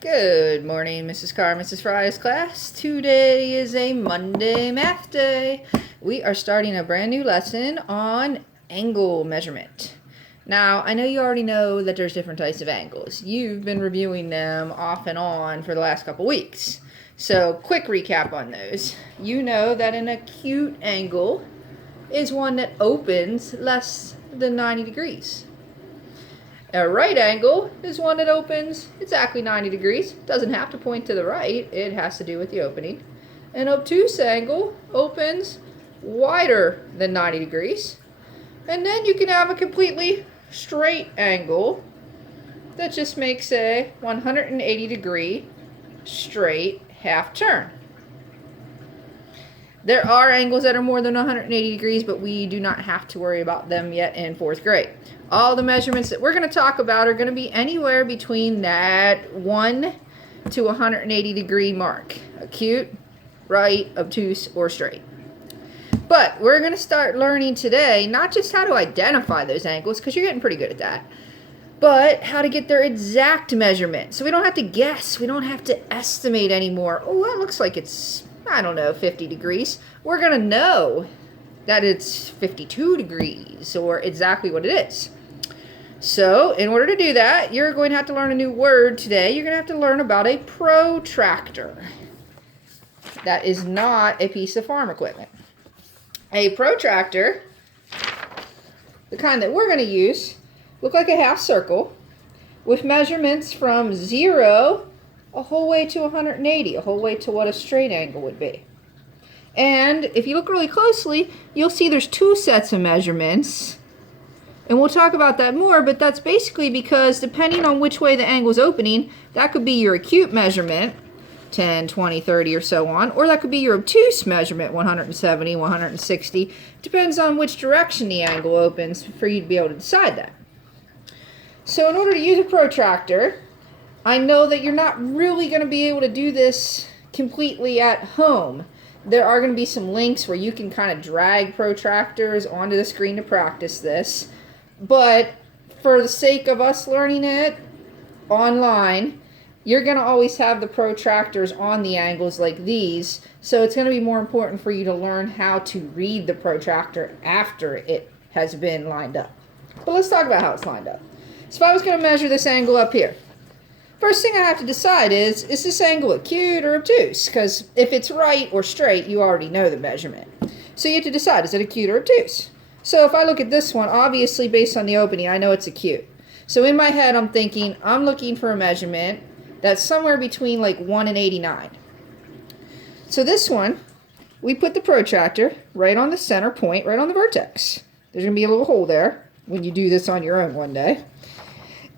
Good morning, Mrs. Carr, Mrs. Fry's class. Today is a Monday math day. We are starting a brand new lesson on angle measurement. Now, I know you already know that there's different types of angles. You've been reviewing them off and on for the last couple weeks. So, quick recap on those. You know that an acute angle is one that opens less than 90 degrees. A right angle is one that opens exactly 90 degrees. Doesn't have to point to the right. It has to do with the opening. An obtuse angle opens wider than 90 degrees. And then you can have a completely straight angle that just makes a 180 degree straight half turn. There are angles that are more than 180 degrees, but we do not have to worry about them yet in 4th grade. All the measurements that we're going to talk about are going to be anywhere between that 1 to 180 degree mark. Acute, right, obtuse, or straight. But we're going to start learning today not just how to identify those angles, because you're getting pretty good at that, but how to get their exact measurement. So we don't have to guess. We don't have to estimate anymore. Oh, that looks like it's, I don't know, 50 degrees. We're going to know that it's 52 degrees or exactly what it is. So in order to do that, you're going to have to learn a new word today. You're going to have to learn about a protractor. That is not a piece of farm equipment. A protractor, the kind that we're going to use, look like a half circle with measurements from 0 a whole way to 180, a whole way to what a straight angle would be. And if you look really closely, you'll see there's 2 sets of measurements. And we'll talk about that more, but that's basically because depending on which way the angle is opening, that could be your acute measurement, 10, 20, 30, or so on, or that could be your obtuse measurement, 170, 160. Depends on which direction the angle opens for you to be able to decide that. So in order to use a protractor, I know that you're not really going to be able to do this completely at home. There are going to be some links where you can kind of drag protractors onto the screen to practice this. But for the sake of us learning it online, you're going to always have the protractors on the angles like these. So it's going to be more important for you to learn how to read the protractor after it has been lined up. But let's talk about how it's lined up. So if I was going to measure this angle up here, first thing I have to decide is this angle acute or obtuse? Because if it's right or straight, you already know the measurement. So you have to decide, is it acute or obtuse? So if I look at this one, obviously based on the opening, I know it's acute. So in my head, I'm thinking, I'm looking for a measurement that's somewhere between like 1 and 89. So this one, we put the protractor right on the center point, right on the vertex. There's going to be a little hole there when you do this on your own one day.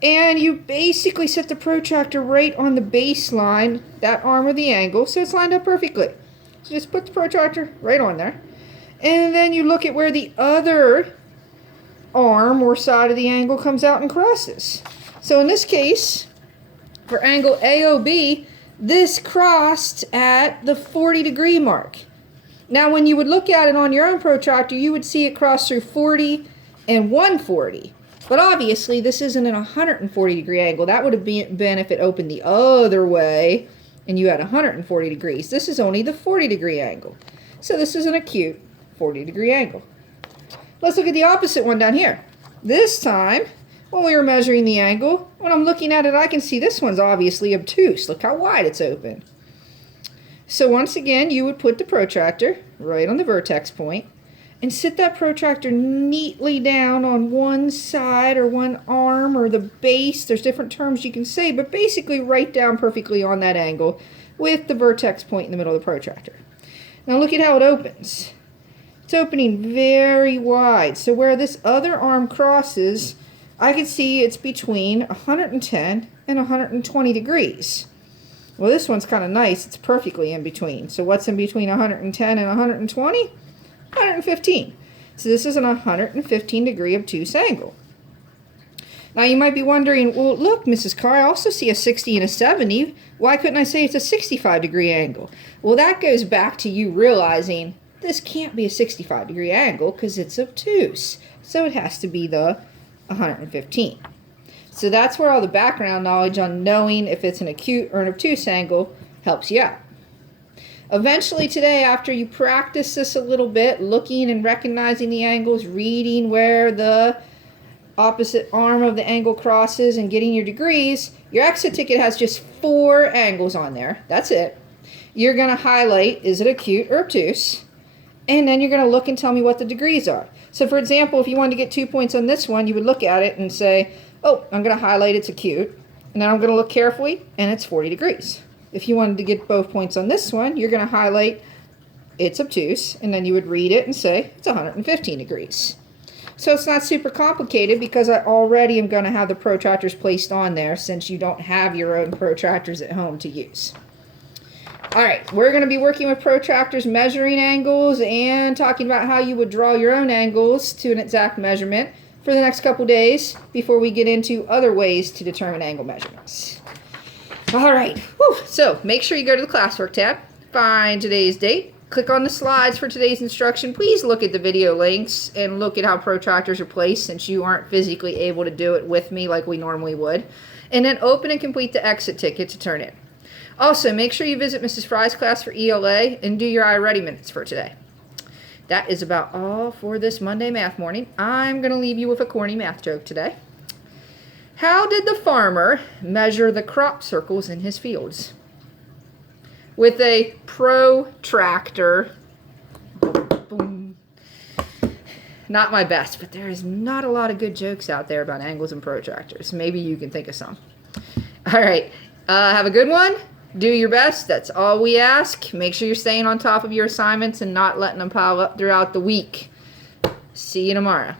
And you basically set the protractor right on the baseline, that arm of the angle, so it's lined up perfectly. So just put the protractor right on there. And then you look at where the other arm or side of the angle comes out and crosses. So in this case, for angle AOB, this crossed at the 40 degree mark. Now when you would look at it on your own protractor, you would see it cross through 40 and 140. But obviously this isn't an 140 degree angle. That would have been if it opened the other way and you had 140 degrees. This is only the 40 degree angle. So this is an acute 40 degree angle. Let's look at the opposite one down here. This time, when we were measuring the angle, when I'm looking at it, I can see this one's obviously obtuse. Look how wide it's open. So once again, you would put the protractor right on the vertex point and sit that protractor neatly down on one side or one arm or the base. There's different terms you can say, but basically right down perfectly on that angle with the vertex point in the middle of the protractor. Now look at how it opens. It's opening very wide. So where this other arm crosses, I can see it's between 110 and 120 degrees. Well, this one's kind of nice. It's perfectly in between. So what's in between 110 and 120? 115. So this is an 115 degree obtuse angle. Now you might be wondering, well, look, Mrs. Carr, I also see a 60 and a 70. Why couldn't I say it's a 65 degree angle? Well, that goes back to you realizing this can't be a 65 degree angle because it's obtuse. So it has to be the 115. So that's where all the background knowledge on knowing if it's an acute or an obtuse angle helps you out. Eventually today, after you practice this a little bit, looking and recognizing the angles, reading where the opposite arm of the angle crosses and getting your degrees, your exit ticket has just 4 angles on there. That's it. You're going to highlight, is it acute or obtuse? And then you're going to look and tell me what the degrees are. So for example, if you wanted to get 2 points on this one, you would look at it and say, oh, I'm going to highlight it's acute. And then I'm going to look carefully, and it's 40 degrees. If you wanted to get both points on this one, you're going to highlight it's obtuse, and then you would read it and say it's 115 degrees. So it's not super complicated because I already am going to have the protractors placed on there since you don't have your own protractors at home to use. All right, we're going to be working with protractors, measuring angles, and talking about how you would draw your own angles to an exact measurement for the next couple days before we get into other ways to determine angle measurements. All right, whew. So make sure you go to the classwork tab, find today's date, click on the slides for today's instruction. Please look at the video links and look at how protractors are placed since you aren't physically able to do it with me like we normally would. And then open and complete the exit ticket to turn in. Also, make sure you visit Mrs. Fry's class for ELA and do your iReady minutes for today. That is about all for this Monday math morning. I'm going to leave you with a corny math joke today. How did the farmer measure the crop circles in his fields? With a protractor. Boom. Not my best, but there is not a lot of good jokes out there about angles and protractors. Maybe you can think of some. All right. Have a good one. Do your best. That's all we ask. Make sure you're staying on top of your assignments and not letting them pile up throughout the week. See you tomorrow.